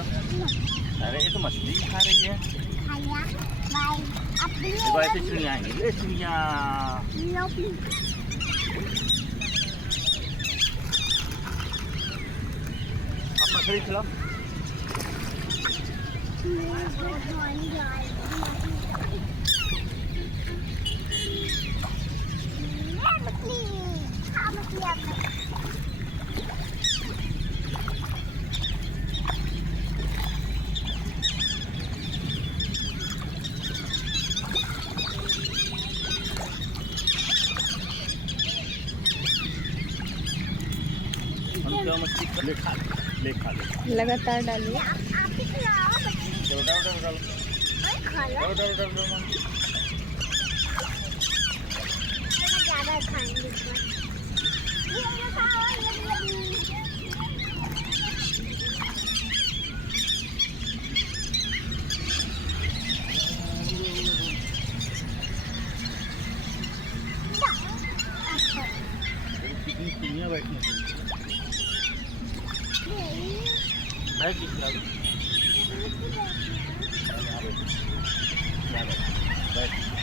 लो। अरे ये तो मछली खा रही है। बाय देखो ऐसे चिड़िया आएंगी, ये चिड़िया। आप मछली खिलाओ। मछली ले खा ले खा ले। लगातार डालिए। डालो डालो डालो डालो डालो डालो डालो। ज़्यादा खाएंगे कितनी चिड़ियाँ बैठी हैं। बैठ यहाँ बैठ बैठ।